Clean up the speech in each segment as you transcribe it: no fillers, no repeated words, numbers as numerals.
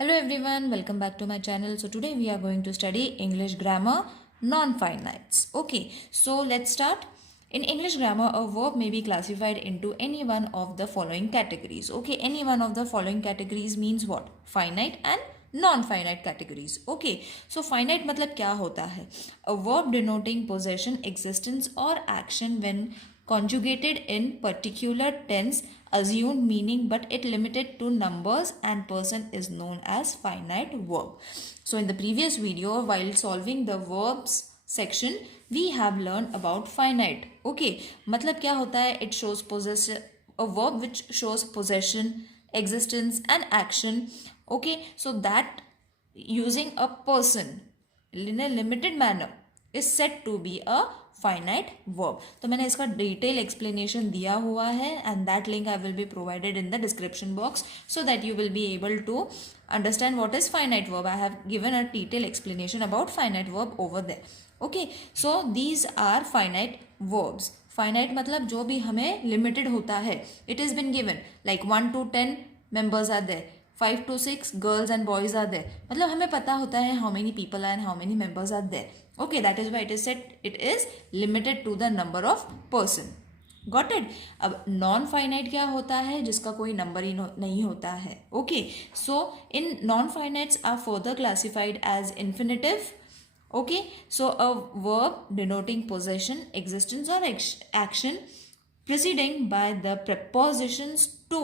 Hello everyone, welcome back to my channel. So today we are going to study English grammar non-finites. Okay, so let's start. In English grammar, a verb may be classified into any one of the following categories. Okay, any one of the following categories means what? Finite and non-finite categories. Okay, so finite मतलब क्या होता है? A verb denoting possession, existence or action when conjugated in particular tense assumed meaning but it limited to numbers and person is known as finite verb. So in the previous video, while solving the verbs section, we have learned about finite. Okay, मतलब क्या होता है? It shows possession, a verb which shows possession, existence and action. Okay, so that using a person in a limited manner is said to be a finite verb. तो मैंने इसका detail explanation दिया हुआ है and that link I will be provided in the description box so that you will be able to understand what is finite verb. I have given a detail explanation about finite verb over there. Okay, so these are finite verbs. Finite मतलब जो भी हमें limited होता है. It is been given like 1 to 10 members are there, 5 to 6 girls and boys are there. मतलब हमें पता होता है how many people are and how many members are there. Okay, that is why it is said it is limited to the number of person. Got it? अब non finite क्या होता है? जिसका कोई नंबर ही नहीं होता है. Okay, so in non finites are further classified as infinitive. Okay, so a verb denoting possession, existence और action preceding by the prepositions to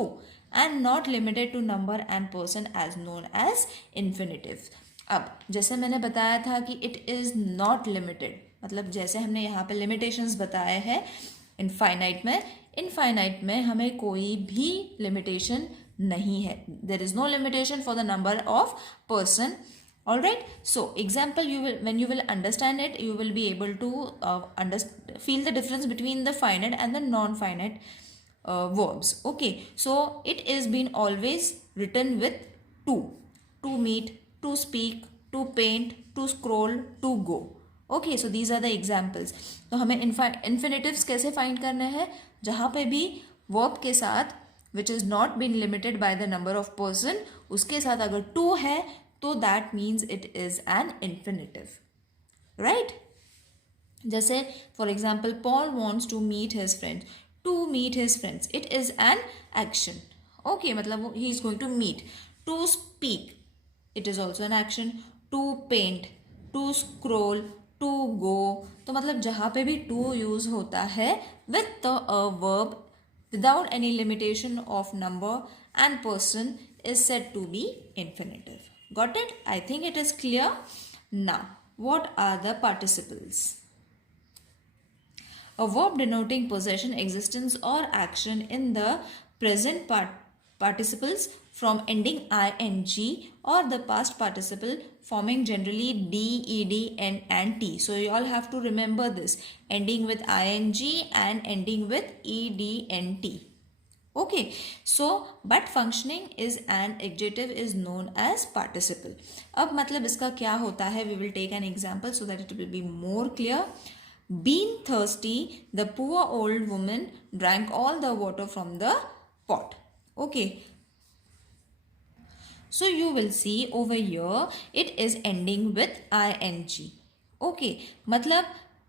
and not limited to number and person as known as infinitive. अब जैसे मैंने बताया था कि it is not limited, मतलब जैसे हमने यहाँ पे लिमिटेशंस बताए हैं इनफाइनाइट में हमें कोई भी लिमिटेशन नहीं है. There is no limitation for the number of person. All right, so example, when you will understand it, you will be able to feel the difference between the finite and the non-finite verbs. Okay, so it is been always written with to meet, to speak, to paint, to scroll, to go. Okay, so these are the examples. तो हमें infinitives कैसे find करने हैं? जहाँ पे भी verb के साथ which is not been limited by the number of person, उसके साथ अगर to है तो that means it is an infinitive, right? जैसे for example, Paul wants to meet his friends. To meet his friends, it is an action. Okay, मतलब he is going to meet. To speak, it is also an action. To paint, to scroll, to go. तो मतलब जहाँ पे भी to use होता है with the verb without any limitation of number and person is said to be infinitive. Got it? I think it is clear. Now, what are the participles? A verb denoting possession, existence or action in the present participles from ending ing or the past participle forming generally d, ed, n and t. So you all have to remember this, ending with ing and ending with ed, n, t. Okay, so but functioning is an adjective is known as participle. अब मतलब इसका क्या होता है? We will take an example so that it will be more clear. Being thirsty, the poor old woman drank all the water from the pot. Okay, so you will see over here it is ending with ing. Okay, मतलब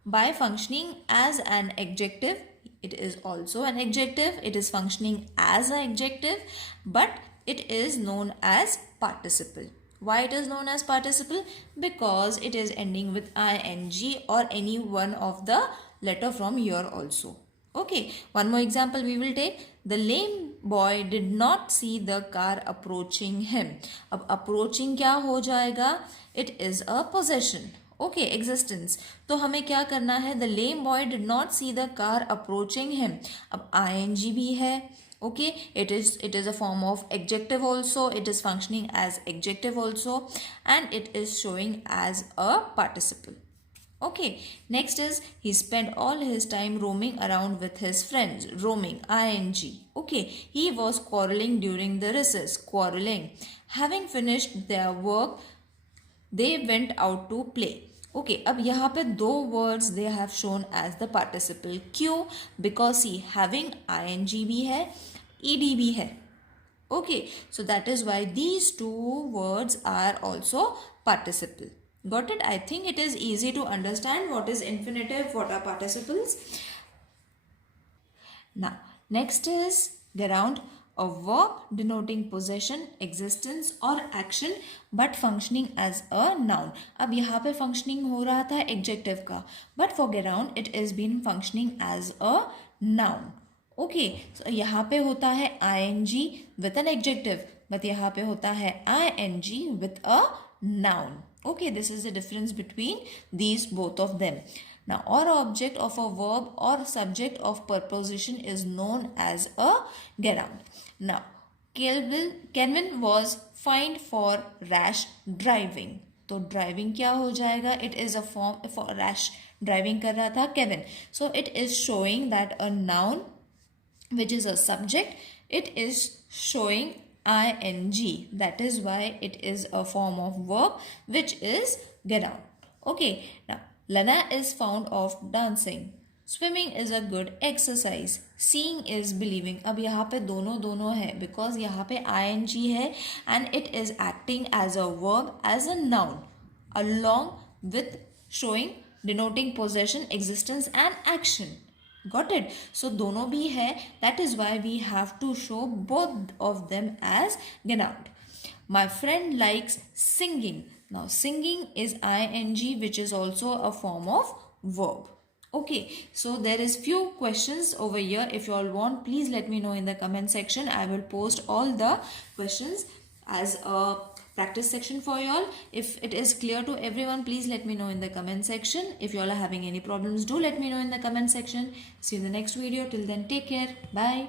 by functioning as an adjective, it is also an adjective, it is functioning as an adjective, but it is known as participle. Why it is known as participle? Because it is ending with ing or any one of the letter from here also. Okay, one more example we will take. The lame boy did not see the car approaching him. अब approaching क्या हो जाएगा? It is a possession. Okay, existence. तो हमें क्या करना है? The lame boy did not see the car approaching him. अब ing भी है. Okay, it is a form of adjective also, it is functioning as adjective also and it is showing as a participle. Okay, next is he spent all his time roaming around with his friends. Roaming, ing. Okay, he was quarreling during the recess. Quarreling. Having finished their work, they went out to play. Okay, अब यहाँ पे दो words they have shown as the participle. क्यों? Because see, having ing भी है, ed भी है. Okay, so that is why these two words are also participle. Got it? I think it is easy to understand what is infinitive, what are participles. Now, next is ground, a verb denoting possession, existence or action but functioning as a noun. अब यहाँ पे functioning हो रहा था adjective का, but for ground it is been functioning as a noun. Okay, so यहाँ पे होता है ing with an adjective, but यहाँ पे होता है ing with a noun. Okay, this is the difference between these both of them. Now, or object of a verb or subject of preposition is known as a ground. Now, Kelvin was fined for rash driving. तो driving क्या हो जाएगा? It is a form for rash driving कर रहा था Kevin. So it is showing that a noun which is a subject, it is showing ing. That is why it is a form of verb which is get out. Okay, now Lana is fond of dancing. Swimming is a good exercise. Seeing is believing. अब यहाँ पे दोनों है because यहाँ पे ing है and it is acting as a verb, as a noun along with showing, denoting possession, existence and action. Got it? So दोनों भी है. That is why we have to show both of them as noun. My friend likes singing. Now singing is ing, which is also a form of verb. Okay, so there is few questions over here. If you all want, please let me know in the comment section. I will post all the questions as a practice section for you all. If it is clear to everyone, please let me know in the comment section. If you all are having any problems, do let me know in the comment section. See you in the next video. Till then, take care. Bye.